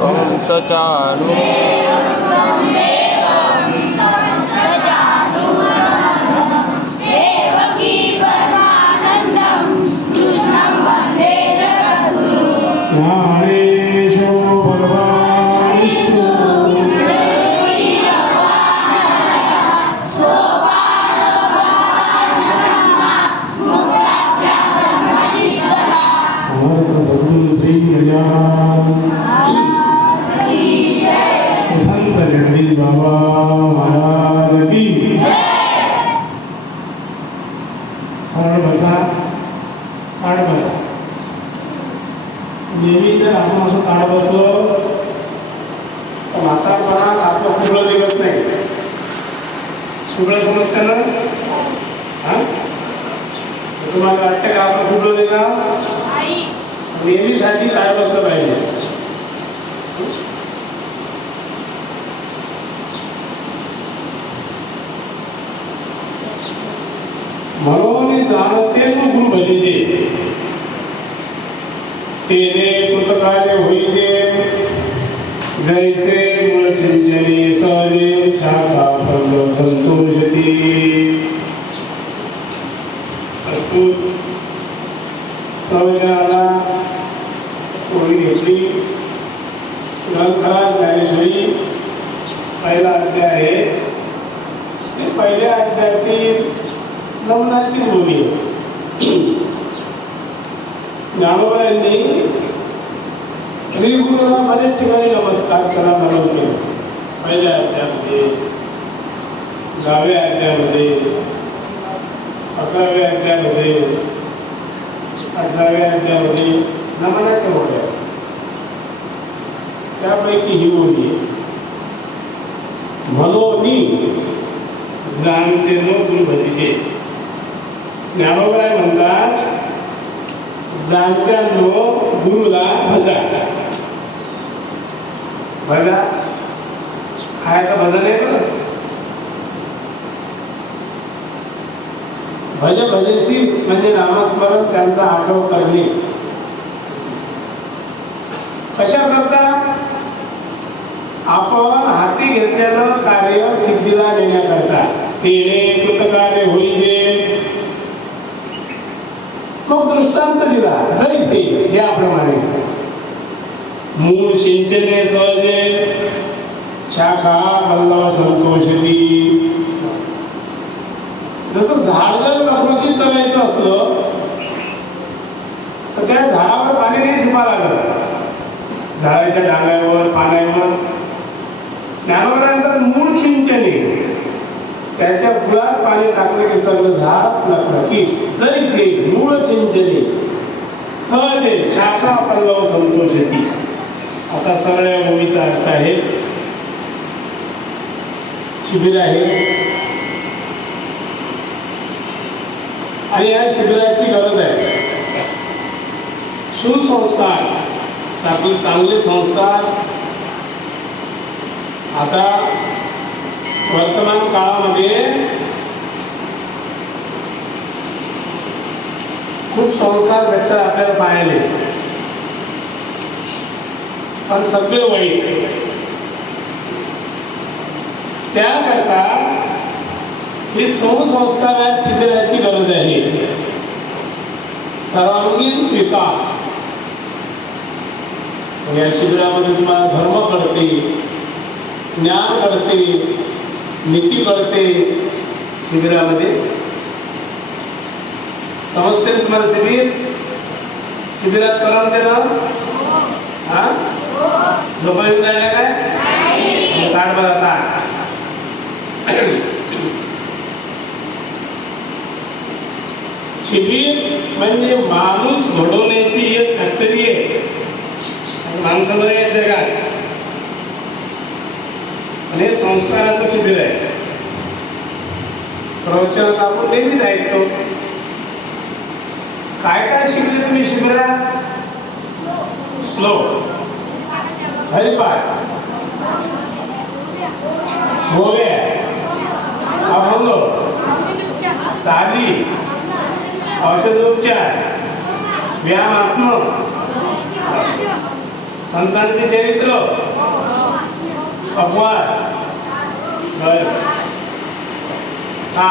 कंसचाणूर बाबा महाराज की सरळ बसा, ताड बसा. नेहमी जर आपण असं ताड बसलो तर म्हातारपणात आपलं कुठलं दिवस नाही. सगळं समजतं ना? हा, तुम्हाला वाटतं का आपण कुठलं दिला? नेहमीसाठी ताड बसलं पाहिजे. म्हणून जाणते गुरु भजीचे तेने कृतकार्य होईचे जैसे मूळ सिंचने सहजे शाखा फल संतोषती. प्रस्तुत प्रवचनाला ओळी घेतली. ग्रंथराज ज्ञानेश्वरी पहिला अध्याय आहे. पहिल्या अध्यायातील नवनाथची भूमी. ज्ञानोबा श्रीगुरूला बरेच ठिकाणी नमस्कार करा म्हणून पहिल्या अध्यायामध्ये, 10व्या अध्यायामध्ये, 11व्या अध्यायामध्ये, 18व्या अध्यायामध्ये नमनाच्या होत्या. त्यापैकी ही बोली म्हणून जाणते नो गुरु भजीचे. ज्ञानोबा म्हणतात जाणत्यानो गुरुला भजा. भजा खायचा भजन आहे बरं. भज भजसी म्हणजे नामस्मरण त्यांचा आठव करणे. कशा करता? आपण हाती घेतलेलं कार्य सिद्धीला नेण्याकरता. तेने कृतकार्य होईचे. मग दृष्टांत दिला जैसे ज्याप्रमाणे मूळ सिंचने सहजे शाखा बल्लव संतोषती. जसं झाड जर लखलखीत करायचं असलं तर त्या झाडावर पाणी नाही शिंपा लागत. झाडाच्या डांगावर पाण्यावर ज्ञानोबा मूळ सिंचने त्याच्या बुडात पाणी टाकलं की सगळं झाड लखलखीत. जैसे मूळ सिंचने सहजे शाखा पल्लव संतोषती. असा सरळ या भूमीचा अर्थ आहे. शिबिर आहे आणि या शिबिराची गरज आहे. सुसंस्कार, चांगले संस्कार आता वर्तमान काळामध्ये खूप संस्कार भेटतात आपल्याला पाहायला, पण सगळे वाईट. त्याकरता हे सुसंस्कार शिबिराची गरज आहे. सर्वांगीण विकास. या शिबिरामध्ये तुम्हाला धर्म कळते, ज्ञान कळते, नीती कळते. शिबिरामध्ये समजते ना तुम्हाला? शिबिरात करमते ना? हा, झोपा येऊन राहिल्या काय? ताट बघा ताट. शिबिर म्हणजे माणूस घडवण्याची एक फॅक्टरी आहे. माणसं बरं आहे जगात आणि संस्काराचं शिबिर आहे. प्रवचनात आपण नेहमीच ऐकतो. काय काय शिकले तुम्ही शिबिरात? श्लोक, हरिपाठ, गोव्या, अभंग, चाली, औषधोपचार, व्यायाम, आसन, संतांचे चरित्र अपवाद बर हा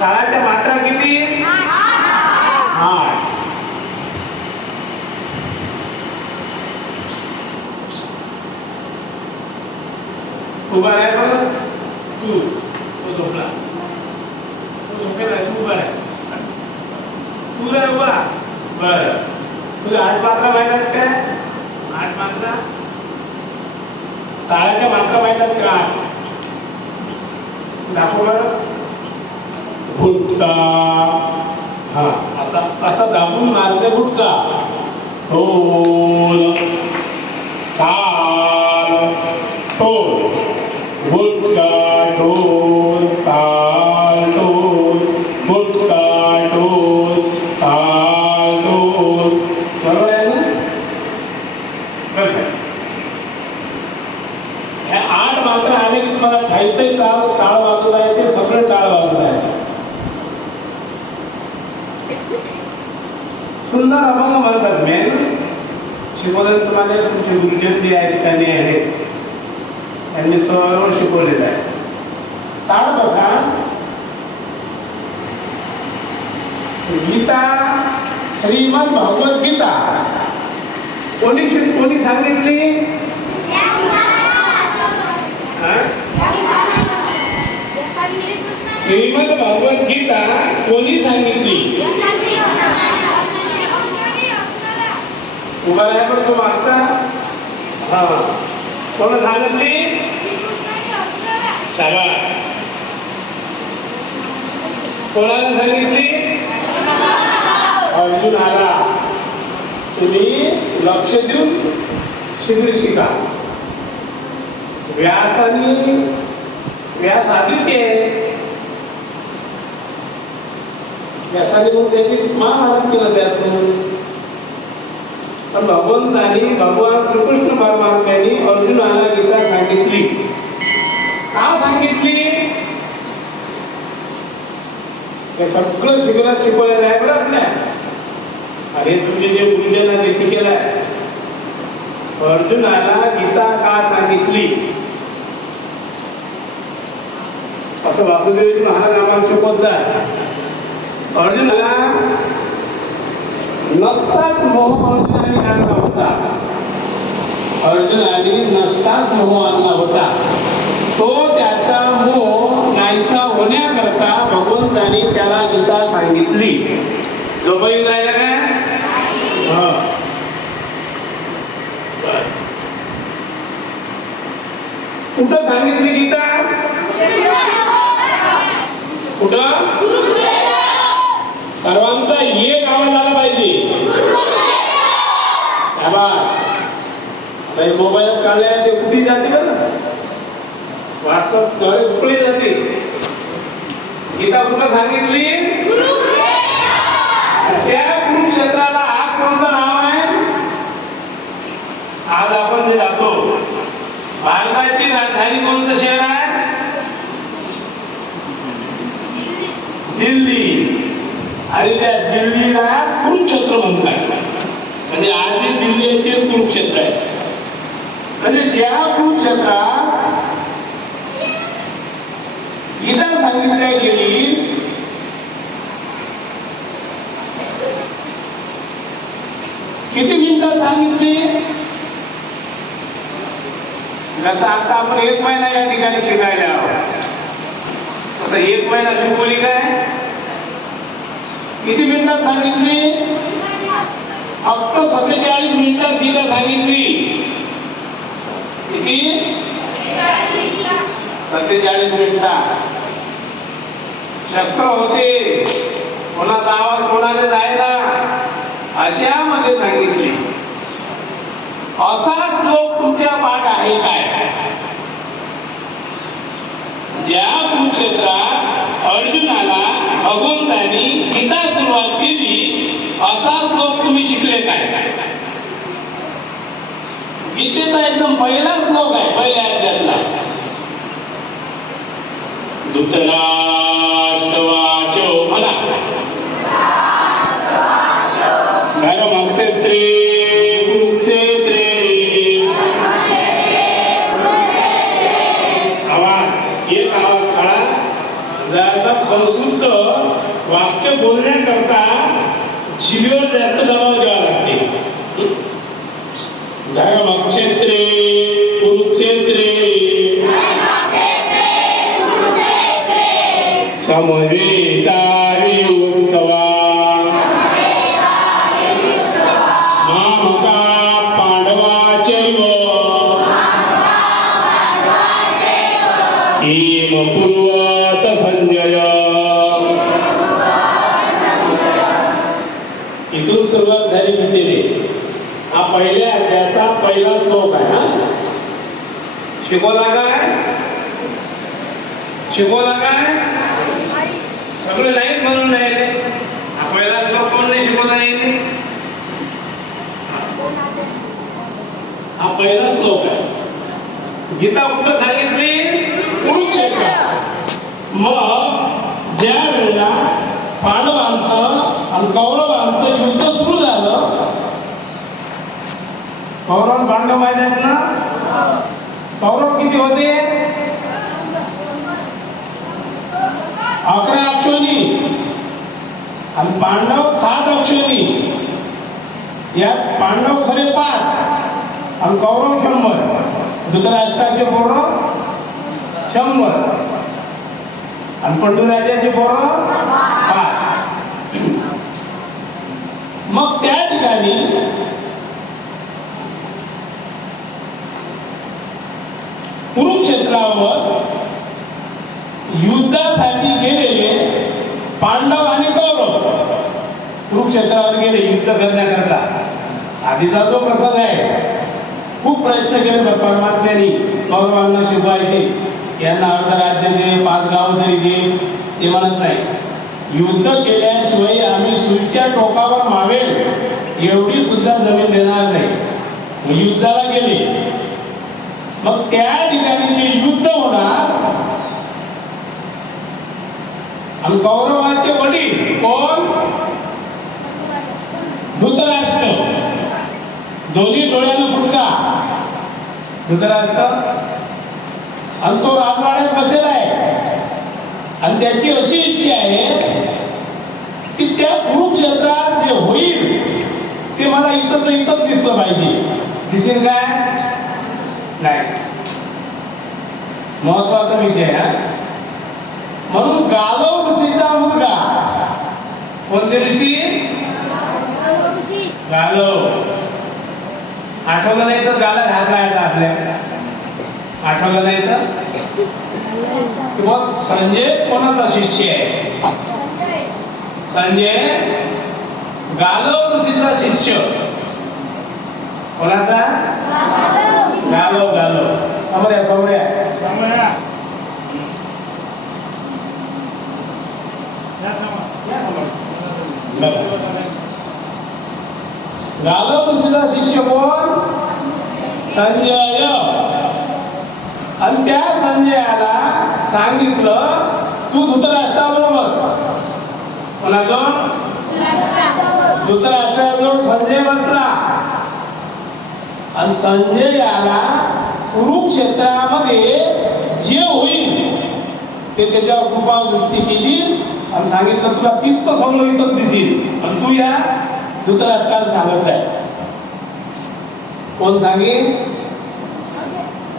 ताळाच्या मात्रा किती 8 उभा आहे बरं तू तो झोपला तो झोपेला तू उभा आहे तू रे उभा बरं तुझ्या 8 मात्रा माहित आहेत काय 8 मात्रा ताळाच्या मात्रा माहित आहेत का दाखव बरं गुटका हा आता असा दाबून मारते गुटका ढोल ताल ढोल गुटका ढोल ताल ढोल गुटका ढोल ताल ढोल बरोबर आहे ना बस ह्या 8 मात्रा आले की तुम्हाला खायचंही टाळ वाजवता येते सगळं टाळ वाजवता येते सुंदर अभंग म्हणतात मेन शिकवलं तुम्हाला तुमचे गुरुजन या ठिकाणी आहेत त्यांनी सर्व शिकवलेलं आहे ताळ बसा गीता श्रीमद भगवत गीता कोणी सांगितली श्रीमद भगवत गीता कोणी सांगितली उभा आहे पण तो मागचा हा कोण सांगितली शाबास कोणाला सांगितली अर्जुन आला तुम्ही लक्ष देऊन शिबिर शिका व्यास आधीच आहे व्यासाने मग त्याची महाभारत केलं त्यातून पण भगवान श्रीकृष्ण परमात्म्यांनी अर्जुनाला गीता सांगितली का सांगितली हे सगळं शिबिरात शिकवलेलं आहे बरं आपल्या अरे तुम्ही जे गुरुजनांनी शिकेलाय अर्जुनाला गीता का सांगितली असं वासुदेवजी महाराज आम्हाला शिकवतात अर्जुनाला नसताच मोह अर्जुनाने आणला होता अर्जुनाने नसताच मोह आणला होता तो त्याचा मोह नाहीसा होण्याकरता भगवंताने त्याला गीता सांगितली झोपाई राहिला काय कुठं सांगितली गीता कुठं सर्वांचा एक आवाज आला पाहिजे मोबाईल काढले ते कुठे जाते बरं व्हॉट्सअप द्वारे उकळी जाते गीता कुठं सांगितली त्या कुरुक्षेत्राला आज कोणतं नाव आहे आज आपण जे जातो भारताची राजधानी कोणतं शहर आहे दिल्ली आणि त्या दिल्लीला कुरुक्षेत्र म्हणतात म्हणजे आज जे दिल्ली आहे तेच कुरुक्षेत्र आहे म्हणजे त्या कुरुक्षेत्रात गीता सांगितल्या गेली किती मिनिटात सांगितली जसं आता आपण 1 महिना या ठिकाणी शिकायला आहोत तसं 1 महिना शिकवली काय किती मिनिटात सांगितली फक्त 47 मिनिटात गीता सांगितली किती 47 मिनिटात शस्त्र होते कोणाचा आवाज कोणाला जायला अशामध्ये सांगितली असा श्लोक तुमच्या पाठ आहे काय ज्या कुरुक्षेत्रात अर्जुनाला भगवंतांनी गीता सुरुवात केली असा श्लोक तुम्ही शिकले काय गीतेचा एकदम पहिला श्लोक आहे पहिल्या अध्यायातला धृतराष्ट्र वाचो म्हणा धर्मक्षेत्रे कुरुक्षेत्रे आवाज एक आवाज काढा. जरा संस्कृत वाक्य बोलण्याकरता जिभेवर जास्त दबाव द्यावा लागते. धर्मक्षेत्रे कुरुक्षेत्रे समवेतारी उत्सवा मामका पांडवाचैव हेम पूर्वत संजय. इथून सुरुवात झाली गीतेने. हा पहिल्या अध्यायाचा पहिला श्लोक आहे. हा शिकवला काय? शिकवला काय? सगळे नाहीच म्हणून राहिले. हा पहिला श्लोक कोण नाही शिकवला नाही. हा पहिला श्लोक आहे. गीता कुठं सांगितली? कुरुक्षेत्र. मग ज्या वेळेला पांडवांचं आणि कौरवांचं युद्ध सुरू झालं. कौरव पांडव माहिती आहेत ना? कौरव किती होते? 11 अक्षोनी आणि पांडव 7 अक्षोनी. यात पांडव खरे 5 आणि कौरव 100. धृतराष्ट्राचे पोरं 100 आणि पंडुराजाचे पोरं 5. मग त्या ठिकाणी कुरुक्षेत्रावर युद्धासाठी गेलेले पांडव आणि कौरव कुरुक्षेत्रावर गेले युद्ध करण्याकरता. आधीचा जो प्रसंग आहे, खूप प्रयत्न केले परमात्म्यांनी कौरवांना शिकवायचे. यांना अर्ध राज्य दे, 5 गाव तरी दे. ते म्हणत नाही, युद्ध केल्याशिवाय आम्ही सुईच्या टोकावर मावेल एवढी सुद्धा जमीन देणार नाही. युद्धाला गेले. मग त्या ठिकाणी जे युद्ध होणार आणि कौरवाचे वडील कोण? धृतराष्ट्र. दोन्ही डोळ्यानं फुटका धृतराष्ट्र. आणि तो राजवाड्यात बसेला आहे. आणि त्याची अशी इच्छा आहे की त्या कुरुक्षेत्रात जे होईल ते मला इथंच दिसलं पाहिजे. दिसेल काय? नाही. महत्वाचा विषय आहे. म्हणून गालव ऋषीचा मुलगा. कोणते ऋषी? गालव. आठवलं नाही तर गाला घातला आपल्या. आठवलं नाही तर किंवा संजय कोणाचा शिष्य आहे? संजय गालव ऋषीचा शिष्य. कोणाचा? गालव. समोर गालव ऋषीचा शिष्य कोण? संजय. आणि त्या संजयाला सांगितलं तू धृतराष्ट्राजवळ बस. कोणाजवळ? धृतराष्ट्राजवळ संजय बसला. आणि संजयाला कुरुक्षेत्रामध्ये जे होईल ते त्याच्यावर कृपा दृष्टी केली आणि सांगितलं तुला तीच सगळं इथं दिसेल आणि तू या धृतराष्ट्राला सांगत आहे. कोण सांगे?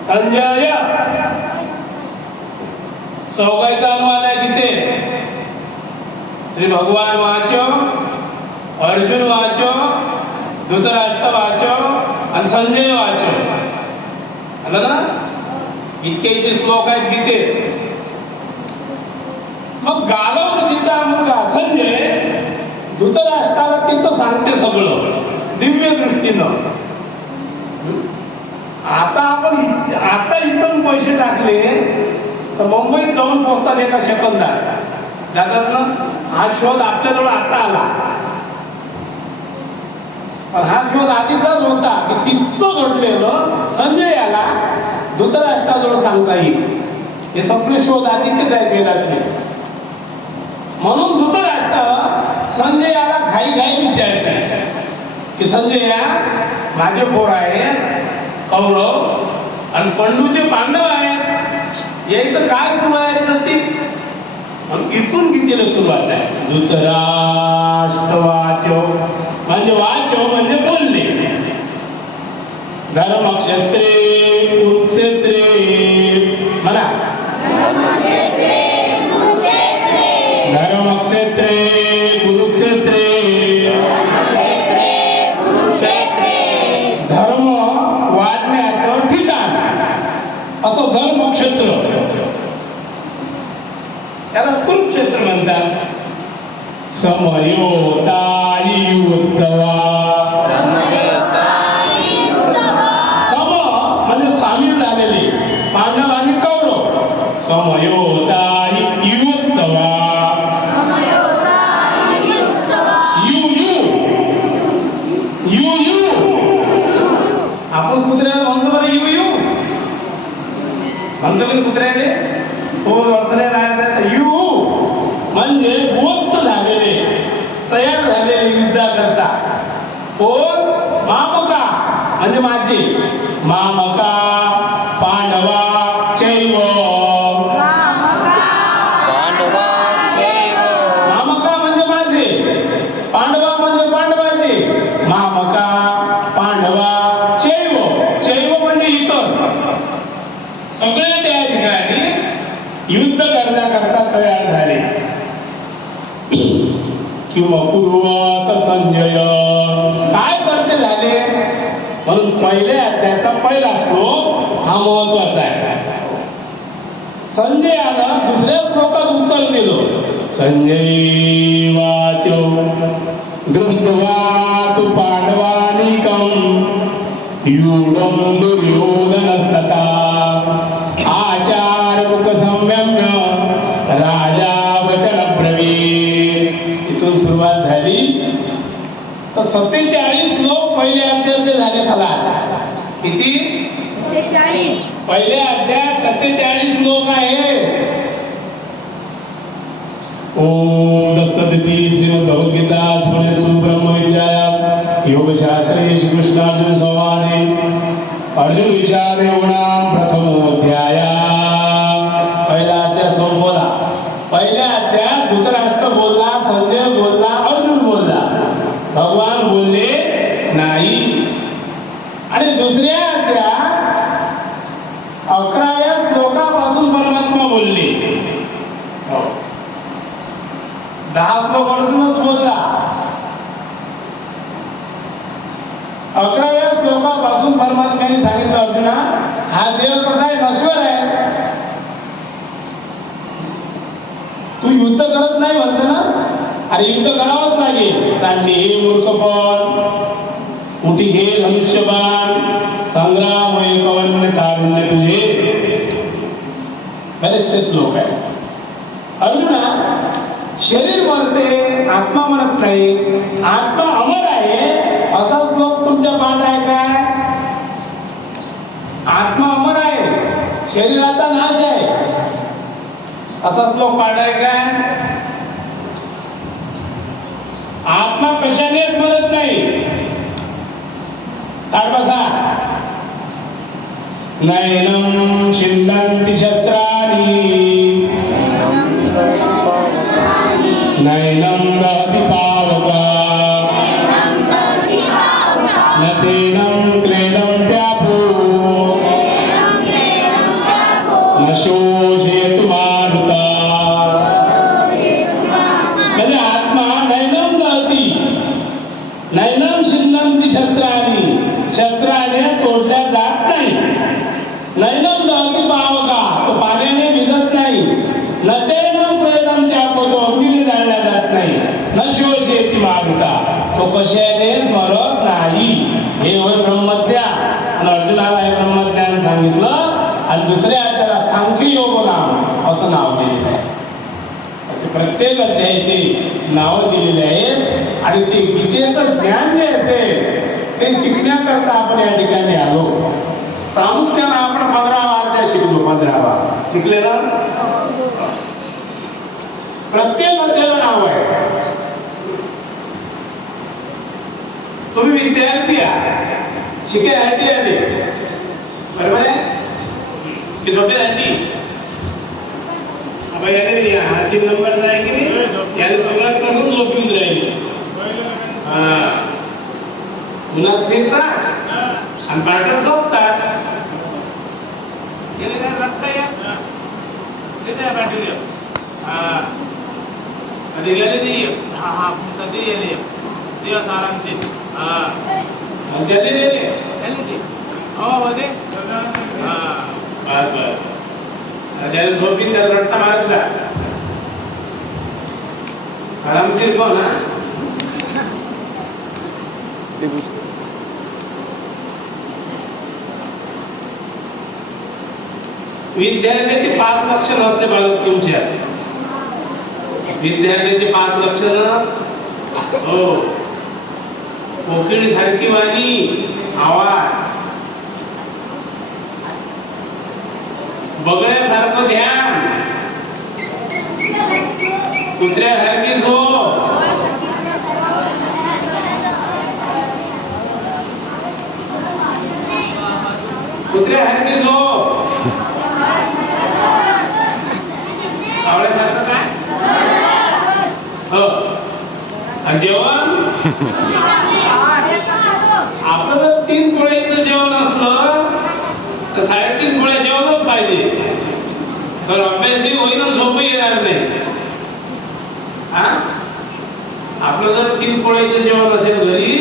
संजय. चौघाईचा अनुवाद आहे तिथे. श्री भगवान वाचो, अर्जुन वाचो, धृतराष्ट्र वाचो आणि संजय वाचो. आलं ना? इतके श्लोक आहेत गीतेत. मग गालव ऋषीचा मुलगा संजय धृतराष्ट्राला तिथं सांगते सगळं दिव्य दृष्टीनं. आता इथून पैसे टाकले तर मुंबईत जाऊन पोहोचतात एका सेकंदात जातात ना. हा शोध आपल्याजवळ आता आला. पण हा शोध आधीचाच होता की तिथचं घडलेलं संजयाला धृतराष्ट्राजवळ सांगता येईल. हे सगळे शोध आधीचेच आहेत वेदातले. म्हणून धृतराष्ट्र संजयाला घाई विचारते की संजय माझे पोर आहेत कौरव आणि पंडूचे पांडव आहेत, यायचं काय सुरू आहे नती? मग इथून कितीला सुरुवात आहे? धृतराष्ट्र वाचो म्हणजे बोलणे. धर्मक्षेत्रे कुरुक्षेत्रे म्हणा, धर्मक्षेत्रे कुरुक्षेत्रे, धर्म वाढण्याचं ठिकाण असं धर्मक्षेत्र, त्याला कुरुक्षेत्र म्हणतात. समयोताई उत्सवा, सम म्हणजे सामील झालेले पांडव आणि कौरव. समयोताई उत्सवा, यू आपण कुत्र्याला म्हणतो बरं यू म्हणतो की कुत्र्याले तो अडचण्यात यू म्हणजे गोष्ट झालेले, तयार झालेले युद्धाकरता. कोण? मामका म्हणजे माझे, मामका पांडवा चैव, मामका म्हणजे माझे, पांडवा म्हणजे पांडवाचे, मामका पांडवा चैव, चैव म्हणजे इतर सगळे त्या ठिकाणी युद्ध करण्याकरता तयार झाले. किंवा कुरुवात संजय, काय करते झाले? म्हणून पहिल्या अध्यायाचा पहिला श्लोक हा महत्वाचा आहे. संजयानं दुसऱ्या श्लोकात उत्तर दिलं. संजय वाचो दृष्ट्वा तु पांडवानिकं यूढं दुर्योधनस्तथा आचार्यमुख संयम्य राजा वचन ब्रवीत. इथून सुरुवात झाली तर 47 श्लोक पहिले अध्याय झाले. खलास किती? 47. पहिले अध्याय 47 श्लोक आहे. ओम दत्तदिती श्रीमद् भगवद्गीता स्मृती ब्रह्म विद्याया योगशास्त्रे श्रीकृष्णार्जुन संवादे अर्जुन विषाद योगानां प्रथमोऽध्याय. पहिला अध्याय संपला. पहिल्या अध्यायात धृतराष्ट्र बोलला, संजय बोलला, अर्जुन बोलला, भगवान बोलले नाही. आणि दुसऱ्या अध्यायात 11व्या श्लोकापासून परमात्मा बोलले. 10 श्लोक अर्जुनच बोलला. 11व्या श्लोकापासून परमात्म्याने सांगितलं, अर्जुना हा देव कसा आहे? नश्वर आहे. तू युद्ध करत नाही म्हणतो ना? अरे युद्ध करावंच लागेल. सांडे हे मूर्खपण, उठी घे धनुष्यबाण, संग्राम होय कवन्य तारुण्य तुझे. बरेचसे श्लोक आहे. अर्जुना शरीर मरते, आत्मा मरत नाही, आत्मा अमर आहे असा श्लोक तुमच्या पाठ आहे काय? आत्मा अमर आहे, शरीराचा नाश आहे असा श्लोक पाठ आहे काय? आत्मा कशानेच मरत नाही. साठ बसा. नैनं छिन्दन्ति शस्त्राणि नैनं दहति पावका न चैनं क्लेदं त्यापो न शोषयतु मारुता. म्हणजे आत्मा नैनं दहति, नैनं छिन्दन्ति शस्त्राणि, शस्त्राने तोडल्या जात नाही. नैनं दहति पावका, तो पाण्याने भिजत नाही. न चैनं क्लेदं त्यापो, तो अग्नीने जाळला जात नाही. न शोषयति मारुता, तो कशानेच मरत नाही. हे होय ब्रह्मज्ञान. आणि अर्जुनाला हे ब्रह्मज्ञान सांगितलं. आणि दुसऱ्या अध्यायाला सांख्य योग नाम असं नाव दिलेलं आहे. असे प्रत्येक अध्यायाचे नाव दिलेले आहेत. आणि ते गीतेचं ज्ञान जे असेल ते शिकण्याकरता आपण या ठिकाणी आलो. प्रामुख्याने आपण 15वा अध्याय शिकलो. 15वा शिकले ना? प्रत्येक अध्यायाला नाव आहे. तुम्ही विद्यार्थी आहात, शिकायसाठी आले, बरोबर आहे की झोपेसाठी? आपण याने हा 3 नंबरचा आहे की नाही, याने सुरुवात पासून झोपून राहिली. उन्हात फिरतात आणि पाठत झोपतात. गेले काय रस्ता या पाठवले कधी गेले नाही. हा हा कधी गेले दिवस आरामचे. गेले ते हो होते. बर त्याला झोपी त्याला रट्टा मारत जा आरामशीर पण. विद्यार्थ्याची 5 लक्षण असते बाळक तुमच्या. विद्यार्थ्याची 5 लक्षण. हो, कोकिळी सारखी वाणी, आवाज, बगळ्यासारखं ध्यान, कुत्र्यासारखी झोप, कुत्र्यासारखी झोप, आवळ्यासारखं काय? हो, आणि जेवण आपलं जर 3 पोळ्याचं जेवण असलं तर 3.5 पोळ्या जेवणच पाहिजे. तर अभ्यासही होईल आणि झोपही येणार नाही. आपलं जर 3 पोळ्याचं जेवण असेल घरी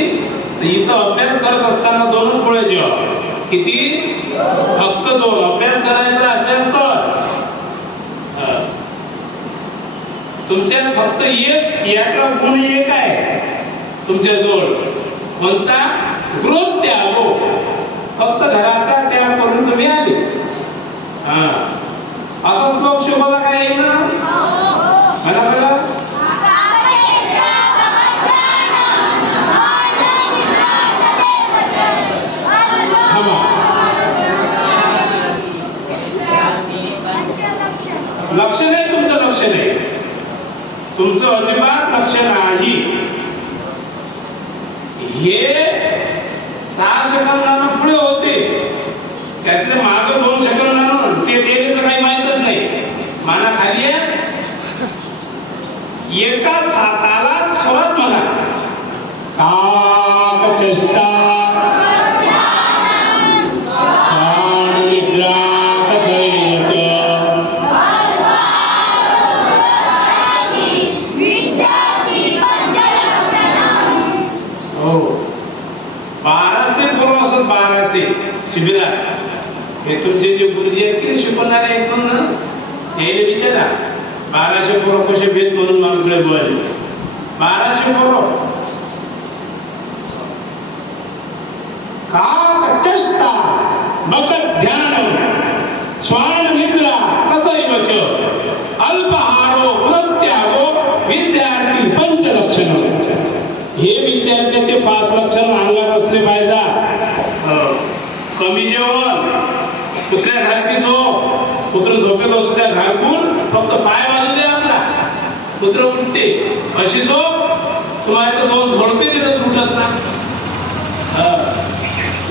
तर इथं अभ्यास करत असताना 2च पोळ्या जेवा. किती? फक्त 2. अभ्यास करायचा असेल तर तुमच्यात फक्त याचा गुण एक आहे तुमच्या जवळ. कोणता? गृह त्याग. फक्त घराचा त्याग करून तुम्ही आले. असा श्लोक शोभाला काय येईल ना? मला बघा, लक्ष नाही तुमचं, लक्ष नाही तुमचं, अजिबात लक्ष नाही. हे 6 सेकंदानं पुढे होते, त्यातले मागं 2 सेकंदानं ते गेले तर काही माहितच नाही. माना खाली आहे. एका हाताला स्वरात म्हणा, काक चेष्टा शिबिरात हे तुमचे जे गुरुजी आहेत की शिकवणारे आहेत म्हणून यायला विचारा 1200 पोरं कसे भेट म्हणून मागकडे बोलले. 1200 पोरं का चेष्टा मकत ध्यान स्वान निद्रा तसैवच अल्पहारो उदत्यागो विद्यार्थी 5 लक्षण. हे विद्यार्थ्याचे 5 लक्षण अंगात असले पाहिजे. कमी जेवण, कुत्र्यासारखी झोप, कुत्र झोपेल असू द्या घालकून फक्त पाय वाजू द्या आपला, कुत्र उठते अशी झोप. तुम्हाला तर 2 झोडपे दिवस उठत ना.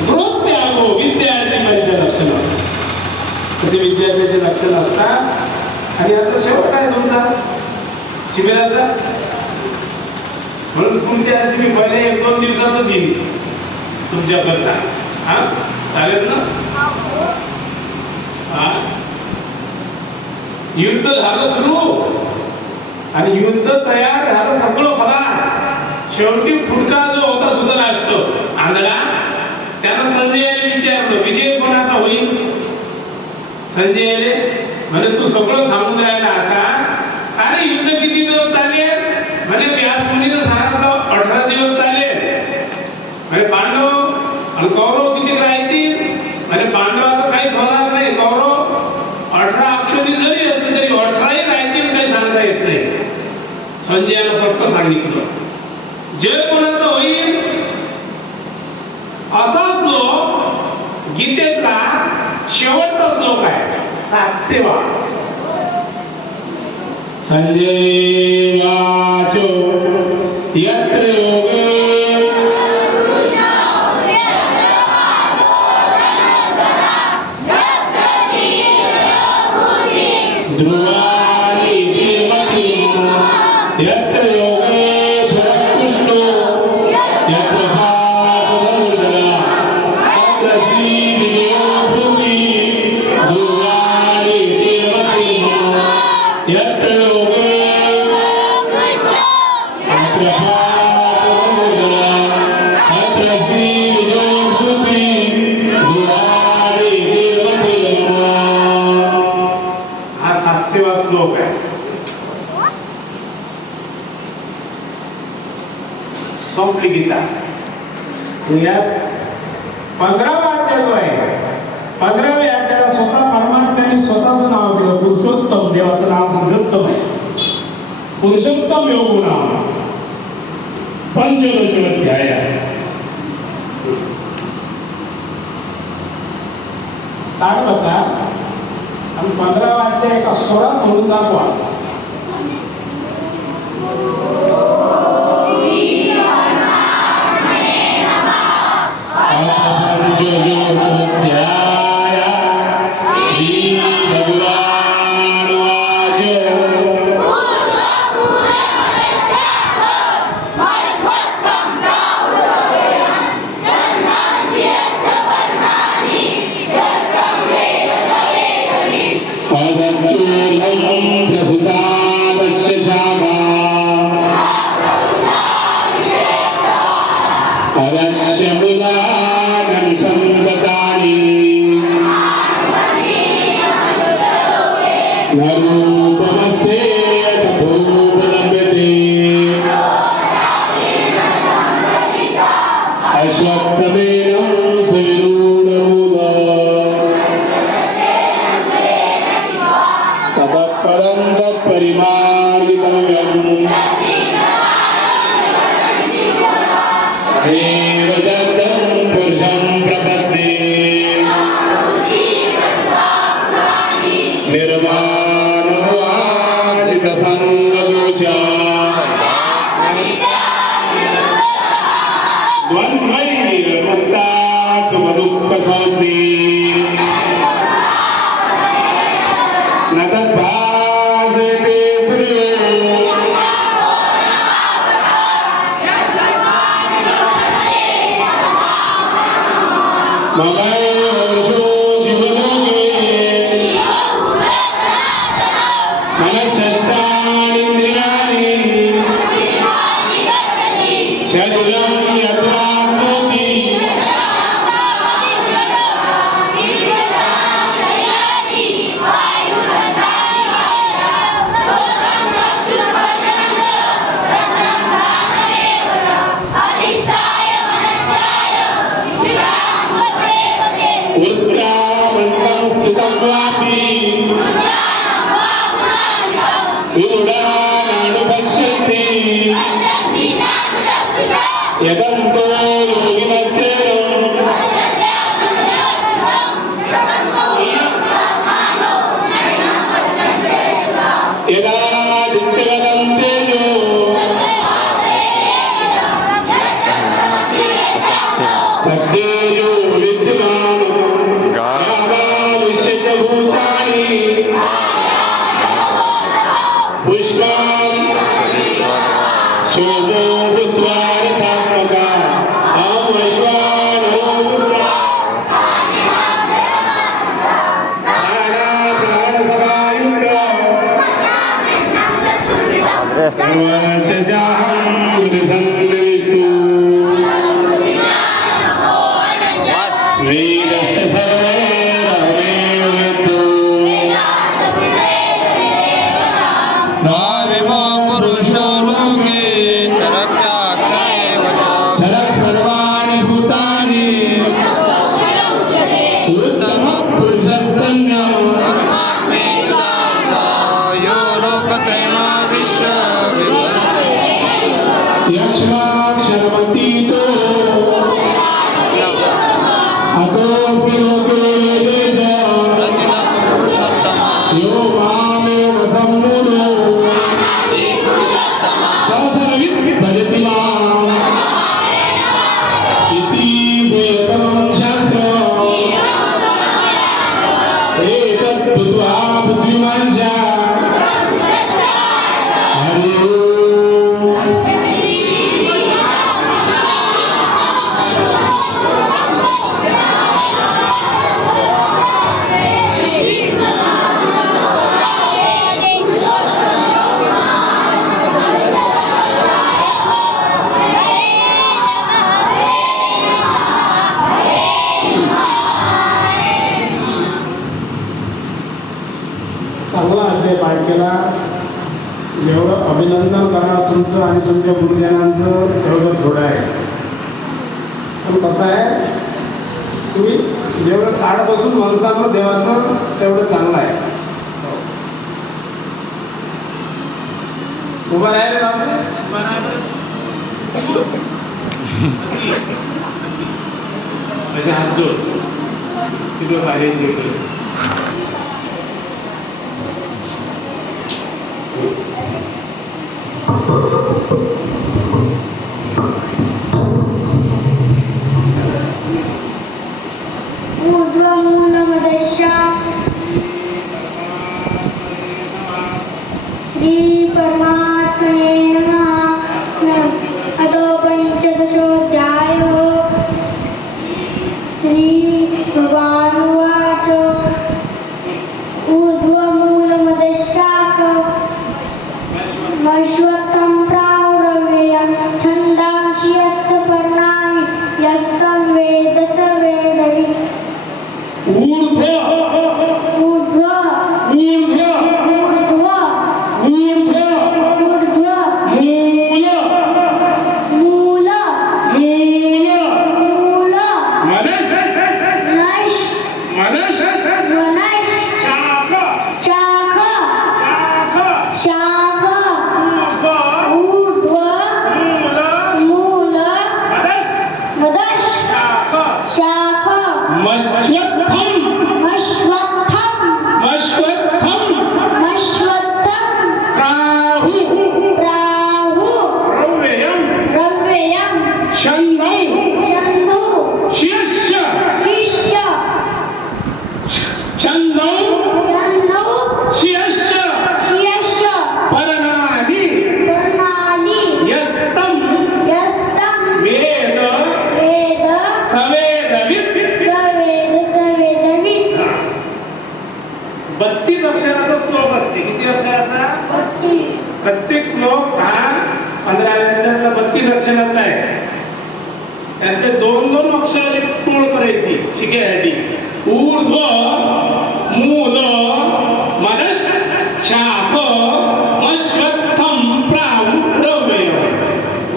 गृह त्यागो विद्यार्थी 5 लक्षण. कसे विद्यार्थ्याचे लक्षण असतात. आणि आता शेवट काय तुमचा शिबिराचा? म्हणून तुमच्या आज मी पहिले 1-2 दिवसातच येईल तुमच्याकरता. चालेल ना? युद्ध झालं सुरू आणि युद्ध तयार झालं सगळं फला. शेवटी फुटका जो होता धृतराष्ट्र आंधळा, त्यानं संजयाला विचारलं विजय कोणाचा होईल? संजयाने म्हणे तू सगळं सांगून राहिला आता. अरे युद्ध किती दिवस चालेल? म्हणे व्यासमुनीनं सांगितलं 18 दिवस चालेल. म्हणे पांडव आणि कौरव किती राहतील? आणि पांडवाचं काहीच होणार नाही. कौरव 18 अक्षरी जरी असले तरी 18ही राहतील, काही सांगता येत नाही. संजयानं फक्त सांगितलं जे कोणाचं होईल. असा श्लोक गीतेतला शेवटचा श्लोक आहे 7वा. संजय वाचो यत्र योगे संपली गीता. यात 15वा अध्याय जो आहे, 15व्या अध्यायाला स्वतः परमात्म्याने स्वतःचं नाव दिलं पुरुषोत्तम. देवाचं नाव पुरुषोत्तम आहे. पुरुषोत्तम योग नाम पंचदश अध्याय. ताट बसा आणि 15वा अध्याय एका स्वरात म्हणून दाखवा. अभिनंदन करा तुमचं आणि तुमच्या गुरुजनांचं तेवढं थोडं आहे. पण कसं आहे, तुम्ही जेवढं ताड बसून माणसानं देवाचं तेवढं चांगलं आहे. उभा राहील असे हात जोड तिथं बाहेर श्री परमात्मने नमः. अदो पंचदशोऽध्यायः. श्री भगवानुवाच ऊर्ध्वमूलमदशाख मश्वत्थं प्रावरव्ययं छन्दांसि यस्य पर्णानि यस्तं वेद स वेदवित्. ऊर्ध्व ऊर्ध्व ऊर्ध्व ऊर्ध्व ऊर्ध्व ऊर्ध्व मूल मूल मूल मूल मनस नश मनस वनश शाख शाख शाख शाख ऊर्ध्व ऊर्ध्व मूल मूल मनस मदश शाख शाख मश्वत्थम मश्वत्थम मश्वत्थम मश्वत्थम प्राहु प्राहु रव्ययं रव्ययं शन्नौ शन्नु शिष्य शिष्य शन्नौ शन्नु शिष्य शिष्य परनादि कर्णानि यस्तं यस्तं वेद वेद सवेदवित्. सवेदवित्. 32 अक्षराचा श्लोक असते. किती अक्षराचा? 32. प्रत्येक श्लोक हा 15 अक्षराचा 32 अक्षराचा आहे. त्यातले 2-2 अक्षराची टोळ करायची शिकेसाठी. ऊर्ध्व मूल मदश शाख मश्वत्थम प्रावृव्ययम्.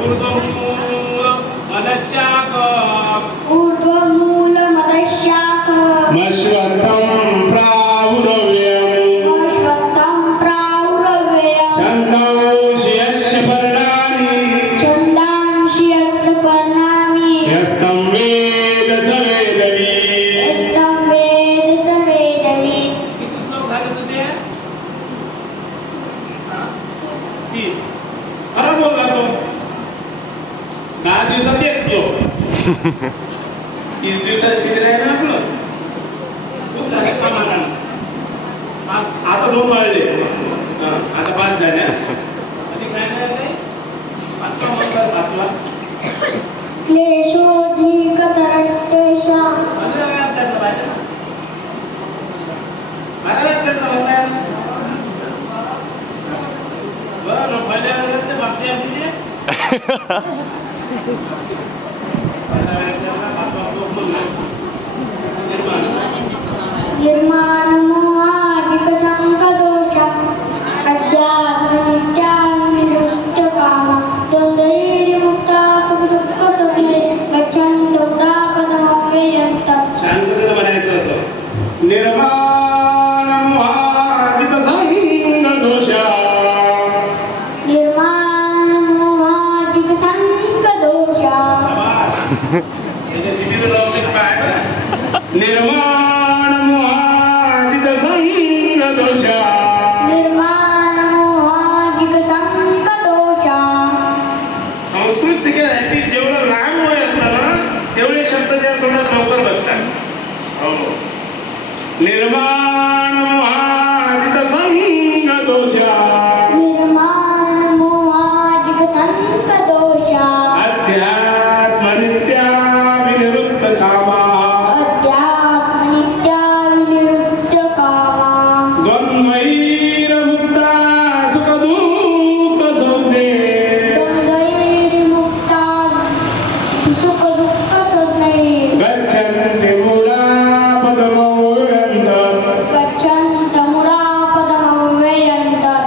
ऊर्ध्व मूल मदश शाख ऊर्ध्वमूलमदशाख मश्वत्थम प्रावृव्ययम्. मश्वत्थं प्रावरव्ययं छन्दोषि यस्य पर्णानि छन्दांसि यस्य पर्णानि यस्तं वेद स वेदवित्. यस्तं वेद स वेदवित्. किती श्लोक झाले तुझे? 3. खरं बोलला तो. 10 दिवसात एक श्लोक. 30 दिवसात शिकले आहे ना आपलं. खूप झाले कामाला. आता 2 वाढले. आता 5 झाले. आणि काय नाही 5वा मंत्र 5वा. क्लेशोऽधिकतरस्तेषां 15 वेळा त्याचा पाहिजे ना. 12 वेळा त्याचा म्हणताय ना. बरं पहिल्या वेळेस ते मागच्या वर्षीचे. निर्माणमोहादिकसङ्गदोषः अध्यात्मनित्यानिरुद्धकामा द्वन्द्वैर्मुक्ता सुखदुःखसुखे गच्छन्तो पदमव्ययन्तम्. शांततेनं म्हणायचं असं. निर्माण मोहाजित संग दोषा निर्माणमोहादिकसङ्गदोषः निर्माण मोहाजित संग दोषा निर्माणमोहादिकसङ्गदोषः. संस्कृत शिकण्यासाठी जेवढं लहान वय असतं ना तेवढे शब्द त्या थोड्यात लवकर बसतात. हो. निर्माण मोहाजित संग दोषा निर्माणमोहादिकसङ्गदोषः. अध्यात्मनित्याविनिरुद्ध कामा अध्यात्मनित्याविनिरुद्धकामा द्वन्द्वैर्मुक्ता सुखदुःखसंज्ञे द्वन्द्वैर्मुक्ता सुखदुःखसंज्ञैः गच्छन्ति मूढापदमव्ययन्तम्. गच्छन्तमुरापदमव्ययन्तम्.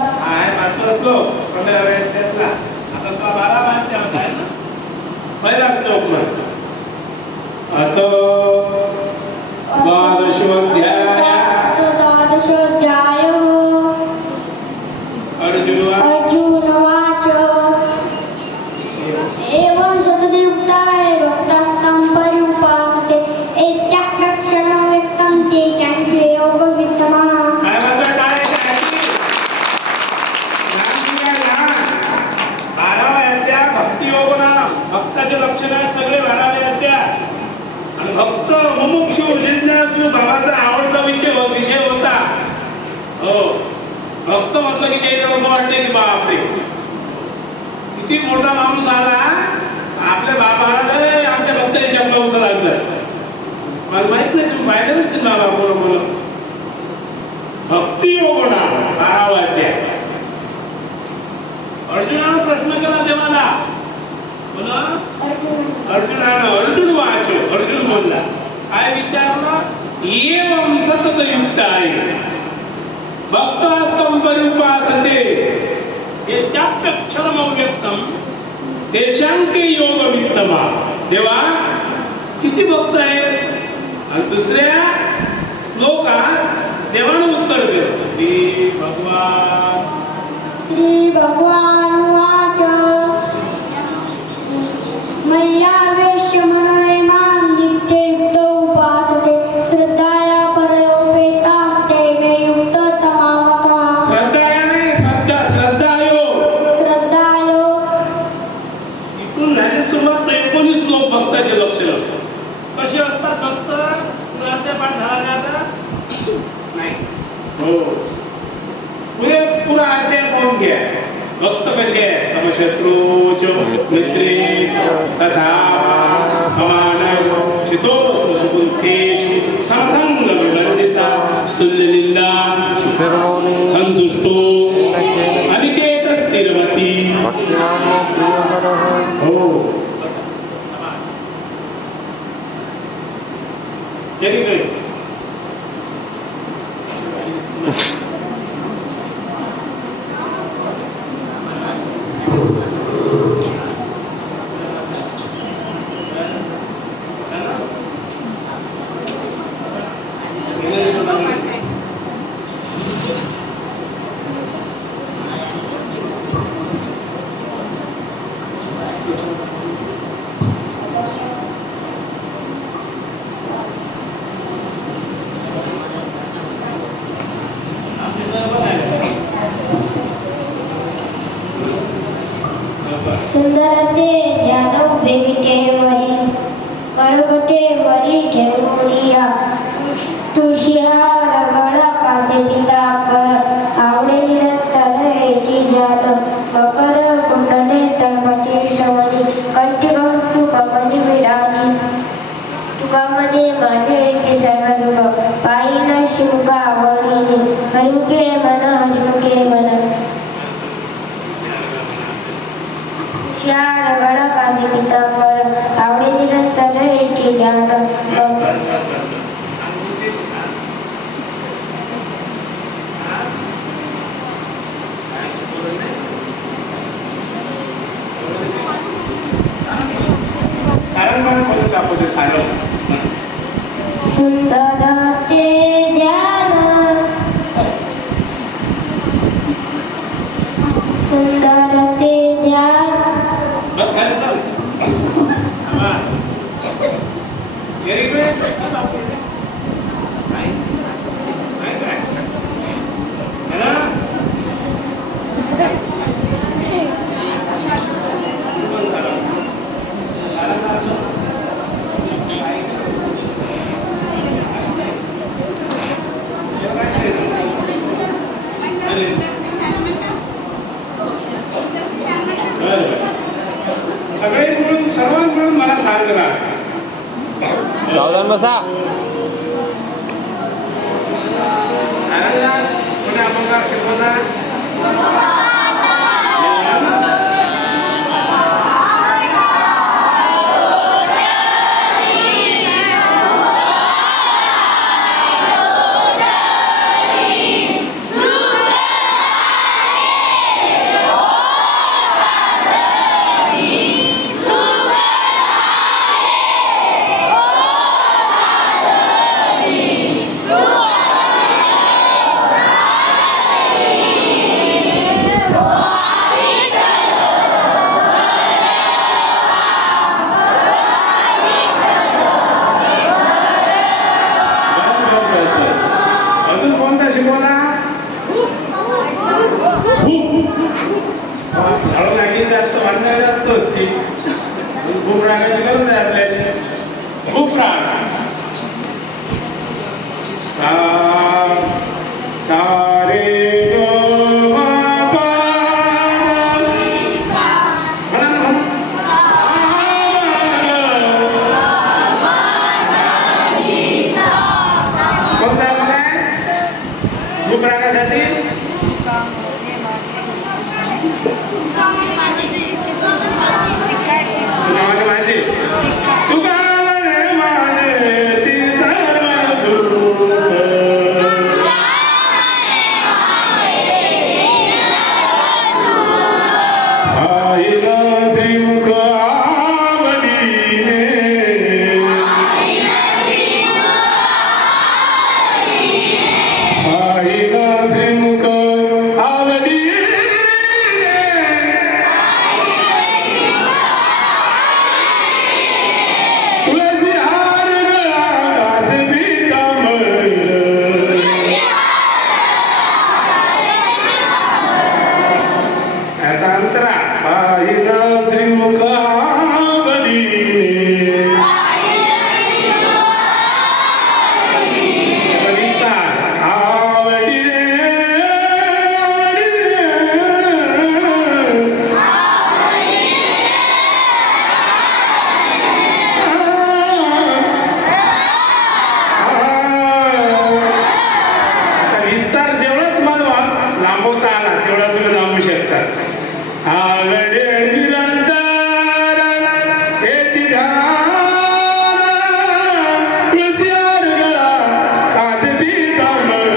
पहिला श्लोक म्हण. अथ द्वादशोऽध्याय. द्वादशोऽध्यायः. अर्जुन अर्जुन उवाच एवं सततयुक्ताय भक्तास्तं पर्युपासते एत्याक्षरं व्यक्तं तेषां योगवित्तमा. काय म्हणतो काय बाराव्या अध्याय भक्तियोग नाम. भक्ताचे लक्षण आहेत सगळे बाराव्या अध्याय. आणि भक्त मुमुक्षु जिज्ञासू बाबाचा आवडता विषय होता. हो, भक्त म्हटलं की ते असं वाटते की बापरे किती मोठा माणूस आला आपल्या बाबाला आमच्या भक्ताची चपला उचलायचं. मला माहित नाही तुम्ही पाहिलं नसतील बाबा बरोबर. भक्ती योग नाम 12वा अध्याय. अर्जुनानं प्रश्न केला देवाला. बोला अर्जुन वाच. अर्जुन बोलला काय विचारलं. एवं सतत युक्त आहे भक्तास्तं पर्युपासते यच्चाप्यक्षरम् अव्यक्तं तेषांके योगवित्तमा. देवा किती भक्त आहेत. आणि दुसऱ्या श्लोकात देवानं उत्तर दिलं की श्री भगवान उवाच मय्यावेश्य मनो ये मां नित्ययुक्तो उपासते श्रद्धया परयोपेतास्ते मे युक्ततमा मतः. श्रद्धाया नाही श्रद्धायो. इथून झाली सुरुवात. 19 श्लोक भक्ताचे लक्षण कसे असतात. भक्त पाठ झाला आता नाही. हो, पुरेपुरा अध्याय पाहून घ्या. भक्त कसे आहेत. समशत्रूच मित्रेच तथा अमानव शीतोष्ण सुखदुःखेषु समसंगविवर्जिता स्तुल्यनिन्दा संतुष्टो अनिकेत स्थिरमती. हो, सुंदरते ध्यानोभे विटेवरी कळवटे वरी ठेवूनिया तुषिहार गळकासे पितांबर आवडे निरंतर एटी ध्यान मकर कुंडले तर्पती श्रवणी कंठी कौस्तुभ मनी विराजी तुका मने माझे एटी सर्व सुख पायीन शिमुखा आवडीने हरिमुखे मन शार गळकासे पितांबर आवडे निरंतर एटी ध्यान सुंदर ते ध्यान सुंदर ते ध्यान. बस खाली चाल. Very good. नाही काय है ना. सगळे मिळून सर्वांना मिळून मला सांगणार. सावधान बसा. कोणी आपण शिकवणार. खूप रागाची गरज आहे आपल्याला, खूप राग. सा सा रे ग म प म्हणा ना, कोणता आहे बघा खूप रागासाठी तुझ्यावाले माझे तुका म्हणे माझे ती सर्व सुख. आईला श्रीमुख आवडीने, आईला श्रीमुख आवडीने, तुळसी हार गळा कासे पीतांबर. आता अंतरा आईला श्रीमुख आवडीने, आता विस्तार आवडीने, विस्तार जेवढा तुम्हाला लांबवता आला तेवढा तुम्ही लांबू शकता. आवडे निरंतर हेची ध्यान, तुळसी हार गळा कासे पीतांबर.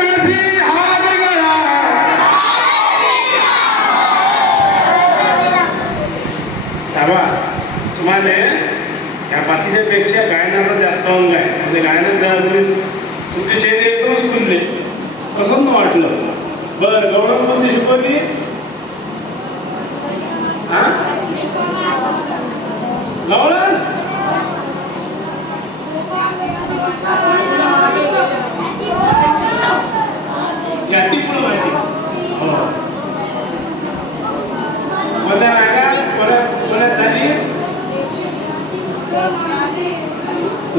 तुळसी हार गळा. शाबास. तुम्हाला या बाकीच्या पेक्षा गायनाचा जास्त अंग आहे. म्हणजे गायनात जरा तुमचे चेहरे एकदमच खुलले, पसंत वाटलं. बरं गौरव कोणती शिकवली? हा गौरव याती पण माहिती कोणत्या रागात कोणात झाली?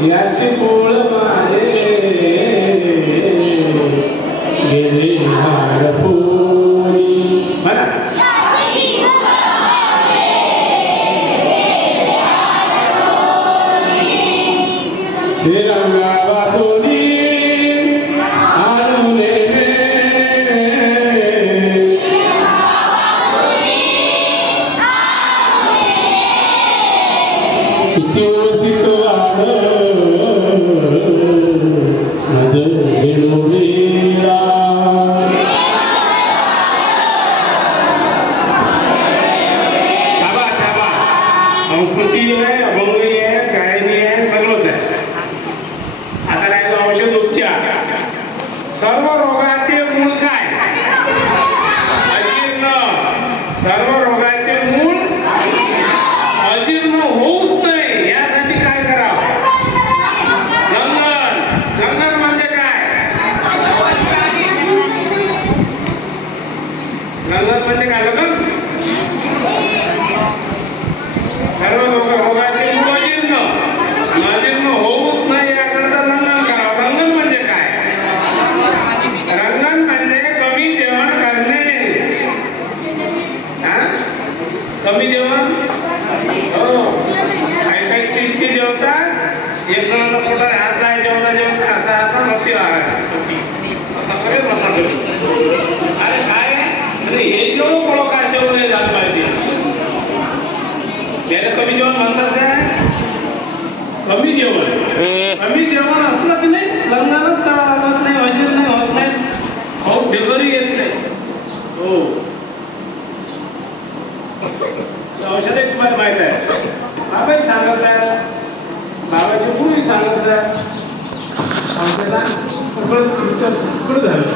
याती पोळ माझे गेले हार पोळी. म्हणा हे रंगा वाचोनी आणून किती वसित माझं वेळोवेळा. छाबा छाबा संस्कृती आहे, अभंगी आहे, गायनी आहे, सगळंच आहे. आता राहिलं औषध उपचार. सर्व रोगाचे मूळ काय? अजीर्ण. सर्व रोगाचे मूळ अजीर्ण होऊच नाही यासाठी काय करावं? लंघन. लंघन म्हणजे काय? लंघन म्हणजे काय? लंघन सर्व रोगाचे मूळ अजीर्ण. अजीर्ण होऊच नाही याकरता लंघन करावं. लंघन म्हणजे काय? लंघन म्हणजे कमी जेवण करणे. हा कमी जेवण. हो काही काही इतके जेवतात, एक जणांना पोटात हात नाही जेवता जेवता असा असा नक्की असा करेल बसा करेल. अरे काय म्हणजे हे जेवढं कोण काय जेवण हे झालं पाहिजे. याला कमी जेवण म्हणतात काय? कमी जेवण. कमी जेवण असलं की नाही लग्नालाच करावं लागत नाही, वजीर नाही होत नाही, हो डिलिव्हरी येत नाही. हो औषधे तुम्हाला माहित आहे. बाबाही सांगतात, बाबाचे गुरुही सांगतात. औषधा सगळं तुमचं सगळं झालं.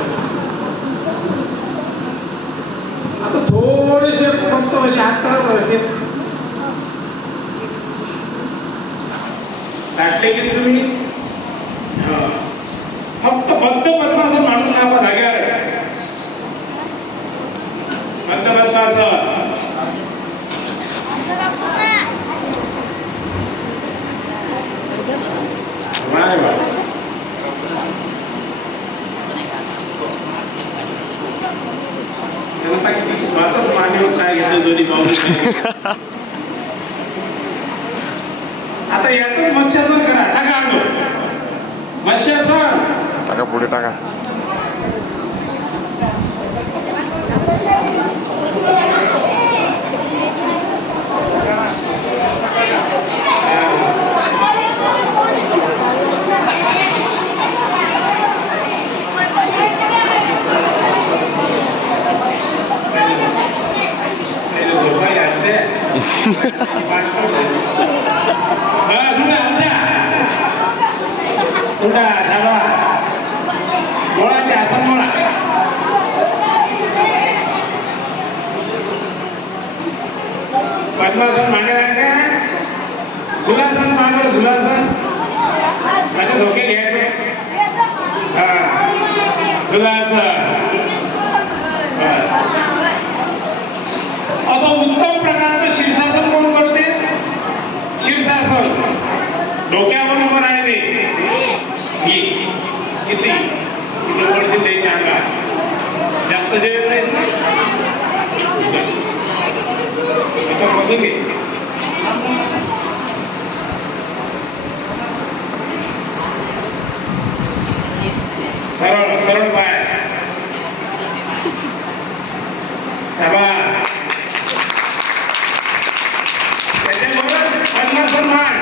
आता थोडेसे फक्त 76 वर्षे टाकले की तुम्ही फक्त पद्मासन मांडून नावा स्वतःच मानेवर काय घेतो दोन्ही भाऊ. आता यातच मत्स्यासन करा. टाका अंग मत्स्यासन. टाका पुढे टाका. पद्मासन मागे का झुलासन मागे झुलासन असे झोके घ्यायचे. झुलासन असं उत्तम प्रकारचं शीर्षासन कोण करते? शीर्षासन डोक्यावर उभं राहिले. किती किती द्यायचे अंगात जास्त जेवण नाहीत ना. बसून घे. सरळ सरळ पाय. शाबास. त्याच्याबरोबर पद्मासन मान.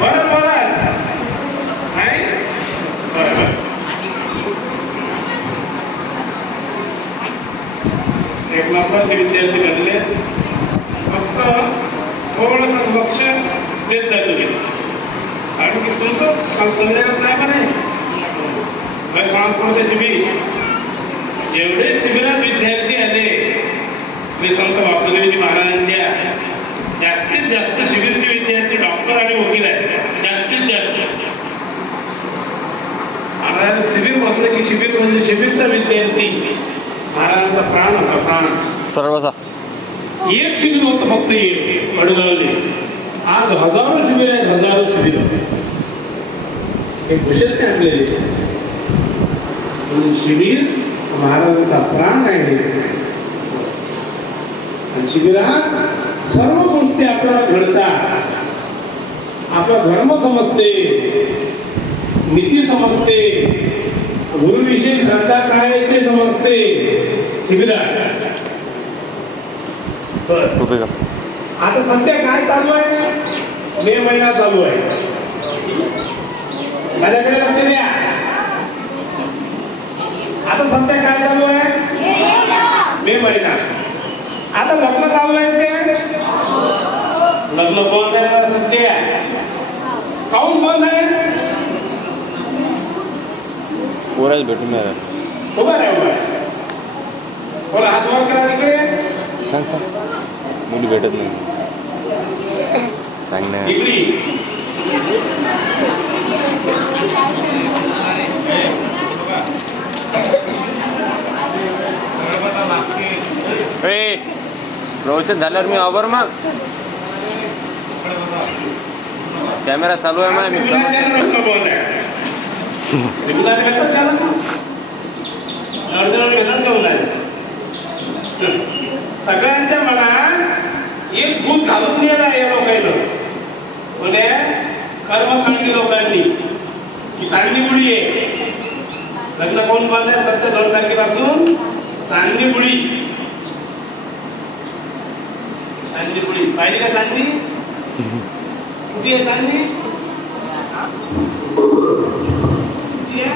बरं बरं नाही बरं. एक नंबरचे विद्यार्थी बनले. फक्त थोडंसं लक्ष देत जा तुम्ही. आणि तुमचं संध्याकाळ काय म्हणे कानपूरचे शिबिर. जेवढे शिबिरात विद्यार्थी आले श्री संत वासुदेवजी महाराजांच्या जास्तीत जास्त शिबिरचे विद्यार्थी डॉक्टर आणि वकील आहेत. जास्तीत जास्त महाराज शिबिर म्हटलं की शिबिर म्हणजे शिबिरचा विद्यार्थी महाराजांचा प्राण होता. प्राण. सर्वसा एक शिबिर होतं फक्त एक अडगावले. आज हजारो शिबिर आहेत. हजारो शिबिर हे घुसत नाही आपल्याला. म्हणून शिबिर महाराजांचा प्राण आहे. आणि शिबिरात सर्व गोष्टी आपल्याला घडतात. आपला धर्म समजते, नीती समजते, गुरुविषयी श्रद्धा काय आहे ते समजते शिबिरात. आता सध्या काय चालू आहे? मे महिना चालू आहे. माझ्याकडे लक्ष द्या. आता सध्या काय चालू आहे? मे महिना. आता लग्न चालू आहे ते. लग्न बंद आहे सध्या. काऊन बंद आहे? पोराच भेटून नाही. उभा रे उभा. बोला हात वर करा तिकडे. सांग सांग. मुली भेटत नाही. सांग ना. प्रवचन झाल्यावर मी आवर मग. कॅमेरा चालू आहे मग. सगळ्यांच्या मनात एक भूत घालून दिला या लोकांना. म्हणजे कर्मकांडी लोकांनी की चांगली बुडी आहे. लग्न कोण बांधले? सत्य 2 तारखेपासून चांगली बुडी. चांगली बुडी पाहिली का? चांगली कुठे आहे? चांगली कुठे आहे?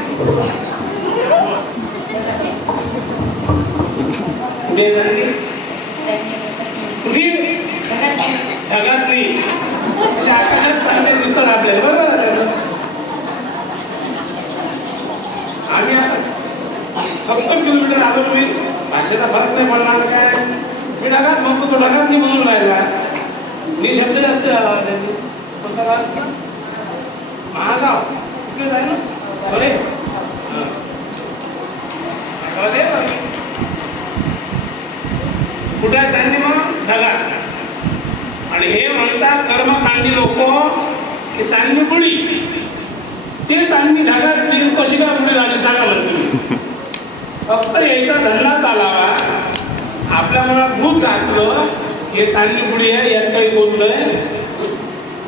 कुठे चांगली? कुठे? जगातली. आकाशात चांगले दिसतात आपल्याला. बरोबर. आम्ही आता 70 किलोमीटर आलो. मी भाषेचा फरक नाही पडणार काय. मी ढगात म्हणतो तो ढगात नाही म्हणून राहिला. मी शब्द जास्त महागाव कुठे जाय ना. बरे कुठे त्यांनी मग ढगात. आणि हे म्हणतात कर्मकांडी लोक की चांगली बुडी. ते चांगली ढगात बिल कशी काय बुडी झाली सांगा बरं तुम्ही. फक्त यायचा धंदा चालावा आपल्या मनात भूत घातलं हे चांगली बुडी आहे, यात काही बोललंय.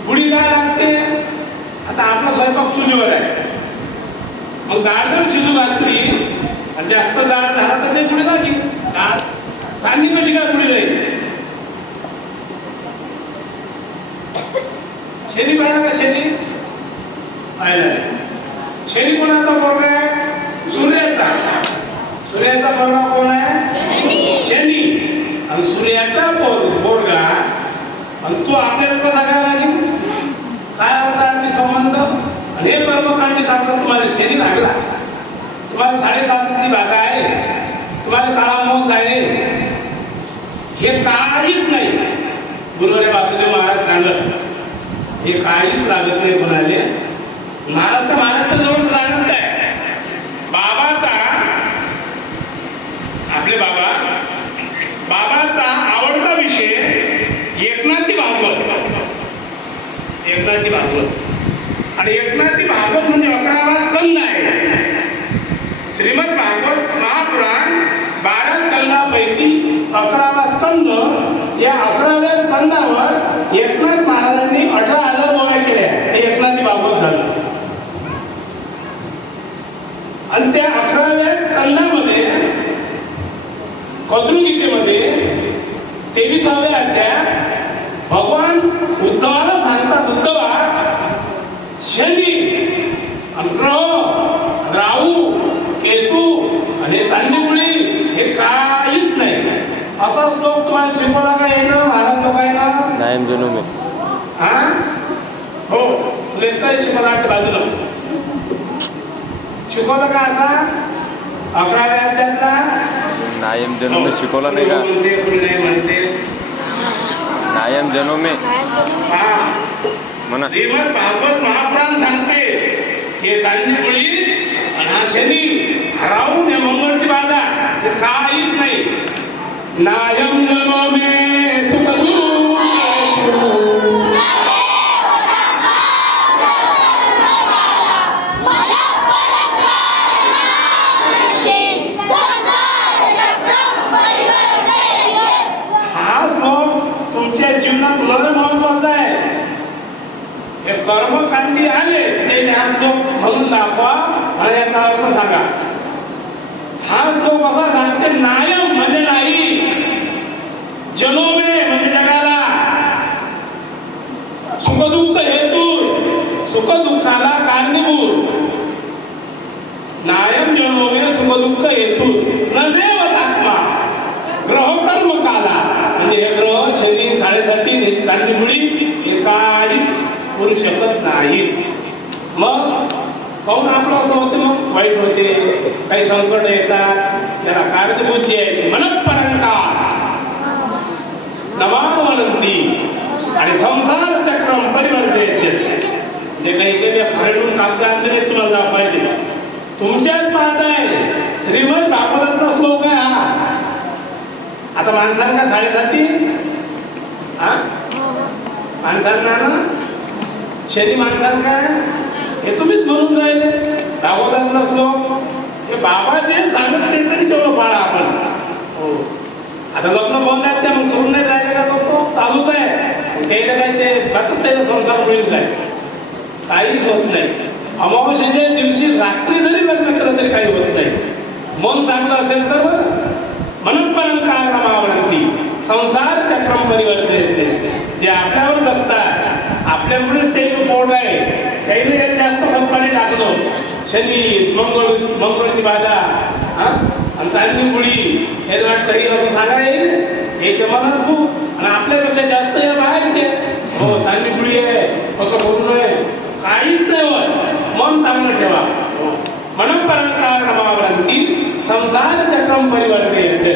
बुडी काय लागते? आता आपला स्वयंपाक चुलीवर आहे, मग डाळ जर शिजू घातली आणि जास्त डाळ झाला तर ते बुडी लागली. डाळ चांगली कशी काय बुडी जाईल? शेणी पाहिला का? शेणी पाहिला नाही. शेणी कोणाचा पोरगा आहे? सूर्याचा. सूर्याचा पोरगा कोण आहे? शनी. आणि सूर्याचा पोरगा आणि तू आपल्याला कसा काय लागेल? काय होता ते संबंध? आणि हे कर्मकांडी सांगतात तुम्हाला शनी लागला, तुम्हाला 7.5ची बाधा आहे, तुम्हाला काळा मोस आहे, हे काहीच नाही. गुरुवारी वासुदेव महाराज सांगत हे काहीच लागत नाही कोणाले. महाराज तर जवळ सांगत काय? बाबाचा, आपले बाबाचा आवडता विषय एकनाथी भागवत. एकनाथी भागवत आणि एकनाथी भागवत म्हणजे 11वा स्कंद आहे. श्रीमद भागवत महापुराण 12 स्कंदापैकी 11वा स्कंद. या 11व्या स्कंदावर एकनाथ महाराजांनी 18,000 ओव्या केल्या. ते एकनाथी भागवत झालं. आणि त्या 11व्या स्कंदामध्ये कद्रुगीतेमध्ये 23व्या अध्यायात भगवान उद्धवाला सांगतात, उद्धवा शनी, ग्रह, राहू, केतू आणि चांदीपुळी हे काहीच नाही. असा श्लोक तुम्हाला शिकवला का येणं महाराज लोकांना? नायम जणू मी. हा हो, लेखताही शिकवला बाजूला शिकवलं का? आता 11व्या अध्यायातला नायम जणू मी शिकवला नाही का? म्हणते नायम जणू मी म्हणा. श्रीमद भागवत महापुराण सांगते हे चांदीपुळी आणि हा शनी हरावून या मंगळची बाधा हे काहीच नाही. नायम जनो मे सुखदू तुमच्या जीवनात लय महत्वाचा आहे. हे कर्मकांडी आले ते हा श्लोक म्हणून दाखवा आणि याचा अर्थ सांगा. हा श्लोक असा सांगते नायम म्हणजे नाही, जनोमे म्हणजे जगाला, सुखदुःख हेतू, सुखदुःखाला कारणीभूत. नायम जनोमे सुखदुःख हेतू न देवतात्मा ग्रह कर्म काला. म्हणजे हे ग्रह शनी 7.5 चांदीपुळी हे काहीच करू शकत नाही. मग काहून आपलं असं होते? मग वाईट होते, काही संकट येतात, त्याला कारणीभूत जी आहे मनःपरंकार नमावनंती आणि संसार चक्रम परिवर्तयते. जे काही काही फरडून कागद आणले तुम्हाला पाहिजे, तुमच्याच पाहत आहे. श्रीमद भागवतातला श्लोक आहे हा. आता माणसांना 7.5 माणसांना ना शनी माणसांना काय हे तुम्हीच म्हणून राहिले. भागवतातला श्लोक हे बाबा जे सांगत ते तरी तेवढं पाळा आपण. हो, आता लग्न बोलण्यात त्या मग करून नाही राहिले का? तो चालूच आहे. त्याला काय ते बातच त्याचा संसार होईल काय? काहीच होत नाही. अमावस्येच्या दिवशी रात्री जरी लग्न केलं तरी काही होत नाही. मन चांगलं असेल तर मनःपरंकार नमावनंती संसार चक्रम परिवर्तयते. जे आपल्यावर जगतात, आपल्यामुळेच ते पोट आहे, काही नाही जास्त खतपाणी टाकलं. शनी मंगळची बाधा आणि चांदीपुळी हे काही असं सांगा येईल याच्या मनात खूप. आणि आपल्यापेक्षा जास्त या बाहेरचे हो चांदीपुळी आहे असं करू नये, काहीच नाही होत. मन चांगलं ठेवा. मनःपरंकार नमावनंती संसार चक्रम परिवर्तयते.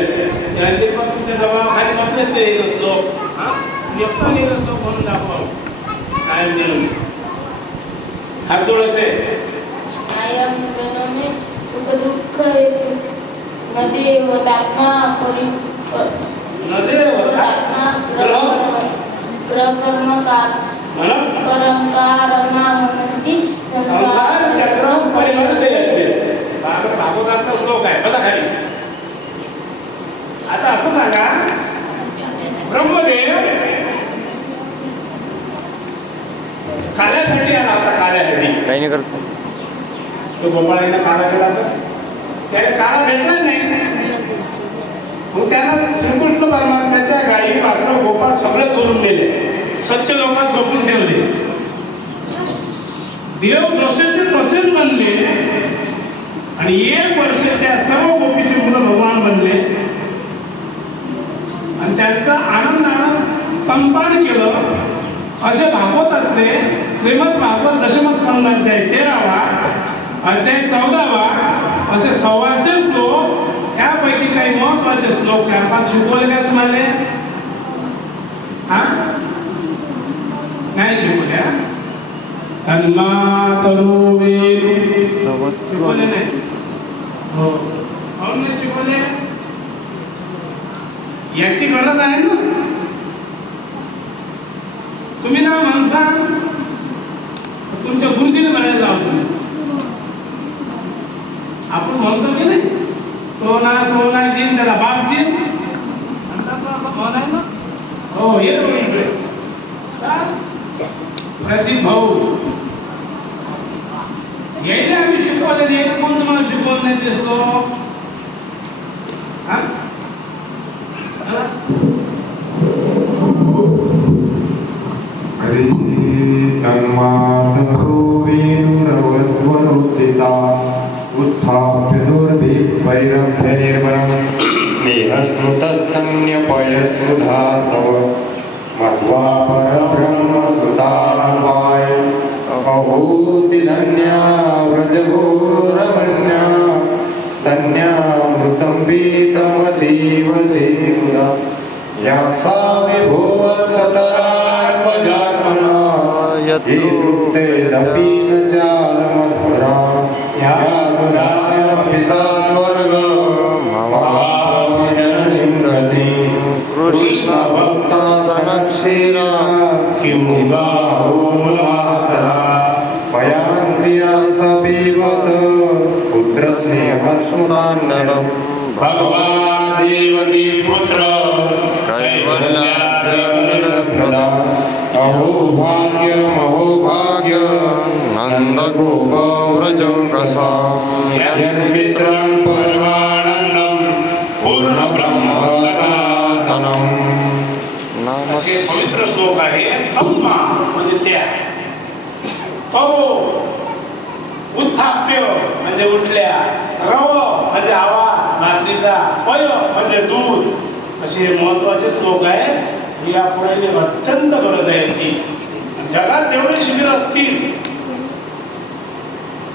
यांचे पण तुमच्या जबाबदारी म्हटलं ते नसलो एकूण येत असतो म्हणून दाखवा. काय देऊन हात जोडायचे. नायम जनोमे सुखदुःख हेतू न देवतात्मा ग्रहकर्मकार परंकारणामनंती संसार चक्रम परिवर्तयते. भागवताचा श्लोक आहे बघा खाली. आता असं सांगा नाही करत तो गोपाळाने काळा केला तर त्याला काळा भेटला नाही. मग त्यांना श्रीकृष्ण परमात्म्याच्या गायी वासरं गोपाळ सगळे सोडून गेले, सत्य लोकांना झोपून ठेवले. देव जसेचे तसेच बनले आणि 1 वर्ष त्या सर्व गोपीचे मुलं भगवान बनले आणि त्यांचा आनंदानं स्तंभान केलं. असे भागवतातले श्रीमद भागवत दशम स्कंधाध्याय 13वा अध्याय 14वा असे 1600 श्लोक. त्यापैकी काही महत्वाचे श्लोक 4-5 शिकवले का तुम्हाला? हा नाही शिकवल्या. तन्मातरो वेद शिकवले नाही. हो नाही शिकवले. याची गरज आहे ना. तुम्ही ना म्हणता तुमच्या गुरुजीने म्हणायला जाऊ तुम्ही. आपण म्हणतो की नाही तो ना जीन त्याला बाप जीन म्हणतात ना, असं म्हण आहे ना. हो ये इकडे प्रदीप भाऊ यायला आम्ही शिकवले. एक कोण तुम्हाला शिकवलं नाही दिसतो? हा तन्मातरो वेणुरवध्वरुदिता उत्थाप्य दुर्भिपैरभ्य निर्मलं स्नेहस्नुतस्तन्यपयसुधासव मध्वा परब्रह्मसुतान्वाय अहोति धन्या व्रजघोरमन्या स्तन्यामृतं पीतमतीव देवदा या सा विभुवत्सतरात्मजात्मना ये तृप्तेदपि न चालमध्वरा या दुरान्यपि सा स्वर्गमवाप्यजननीं गतिं कृष्णभक्ता सनक्षीरा किं बाहो मातरा पयांस्या पीबत पुत्रस्नेहस्मृतान्नरम् भगवान् देवकी पुत्र कैवल्याप्रदा अहो भाग्य नन्दगोप व्रजं कसा यन्मित्रं परमानन्दं पूर्णब्रह्मसनातनम्. असे पवित्र श्लोक आहे. तम्मा म्हणजे त्या, तो उत्थाप्य म्हणजे उठल्या, रव म्हणजे आवाज नाचीचा, पय म्हणजे दूध. असे महत्वाचे श्लोक आहेत. यापुढे अत्यंत गरज आहे याची. जगात जेवढे शिबिर असतील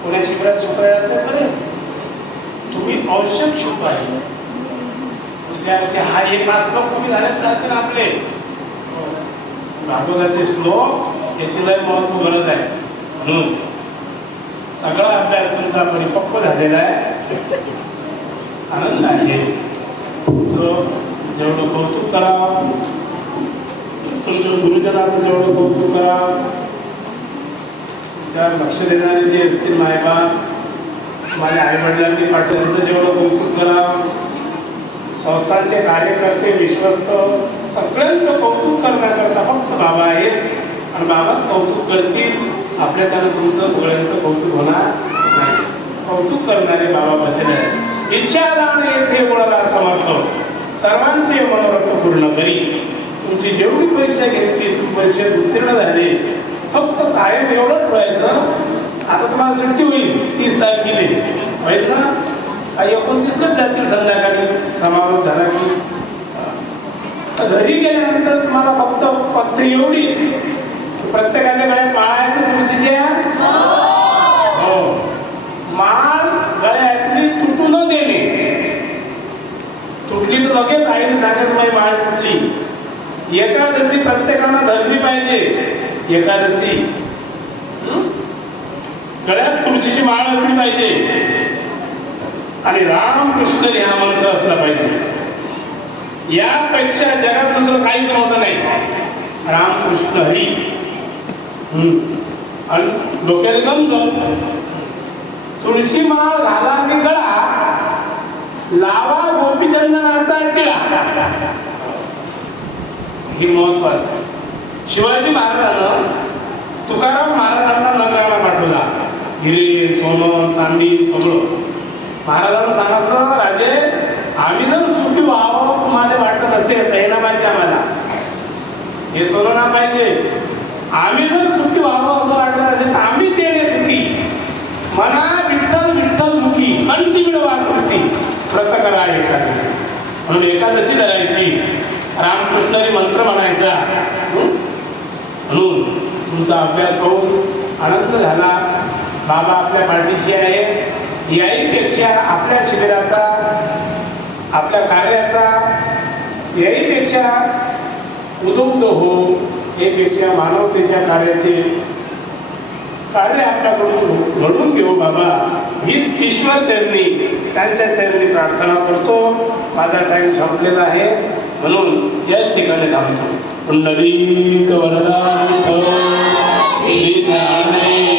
कोण्या शिबिरात शिकवायला बरे तुम्ही आवश्यक शिकवाय. हा एक श्लोक कमी झालेच जातील आपले भागवताचे श्लोक. याची लय महत्व गरज आहे. म्हणून सगळा अभ्यास तुमचा परिपक्व झालेला आहे. आनंद आहे. जेवढं कौतुक करावं, तुमच्या गुरुजनाचं जेवढं कौतुक करावं, त्याच्यावर लक्ष देणारे जे असतील मायबाप, माझ्या आईवडिलांनी पाठवण्याचं जेवढं कौतुक करावं, संस्थांचे कार्यकर्ते, विश्वस्त सगळ्यांचं कौतुक करण्याकरता फक्त बाबा आहेत. आणि बाबाच कौतुक करतील. आपल्या त्याला तुमचं सगळ्यांचं कौतुक होणार नाही. कौतुक करणारे बाबा बसले आहेत. इच्छादान येथे गुणाला समर्थ सर्वांचे मनोरथ पूर्ण करी. तुमची जेवढी परीक्षा घेतली तुम्ही परीक्षेत उत्तीर्ण झाले. फक्त कायम एवढंच व्हायचं. आता तुम्हाला सुट्टी होईल 30 तारखेला होईल ना. काही 29लाच जातील संध्याकाळी समारोप झाला की. घरी गेल्यानंतर तुम्हाला फक्त पथ्य एवढी प्रत्येकाच्या गळ्यात माळ आहे ना तुळशीच्या. हो माळ गळ्यातली तुटू न देणे. तुटली तर लगेच आईने सांगत माझी माळ तुटली. एकादशी प्रत्येकानं धरली पाहिजे. एकादशी गळ्यात तुळशीची माळ असली पाहिजे आणि रामकृष्ण हा मंत्र असला पाहिजे. यापेक्षा जगात दुसरं काहीच नव्हतं नाही. रामकृष्ण हरी आणि डोक्याला गंज. तुळशी माळ घाला की गळा लावा गोपीचंदनाचा टिळा. ही महत्वाचं आहे. शिवाजी महाराजांना तुकाराम महाराजांना नगराला पाठवला. सोनं चांदी सगळं. महाराजांना सांगितलं, राजे आम्ही जर सुखी व्हावं तुम्हाला वाटत असेल तर हे ना पाहिजे आम्हाला, हे सोनं ना पाहिजे. आम्ही जर सुखी व्हावं असं वाटत असेल तर आम्ही देणे सुखी. मना विठ्ठल विठ्ठल मुखी अंतिम वाकृती व्रत करा एकादशी. म्हणून एकादशी धरायची, रामकृष्णाने मंत्र म्हणायचा. म्हणून तुमचा अभ्यास होऊन आनंद झाला. बाबा आपल्या पाठीशी आहे. याहीपेक्षा आपल्या शिबिराचा, आपल्या कार्याचा याहीपेक्षा उदुक्त हो, यापेक्षा मानवतेच्या कार्याचे कार्य आपल्याकडून घडून घेऊ बाबा, ही ईश्वर चरणी, त्यांच्या चरणी प्रार्थना करतो. माझा टाइम संपलेला आहे म्हणून याच ठिकाणी थांबतो. पुंडलिक वरदा श्री ज्ञानेश्वर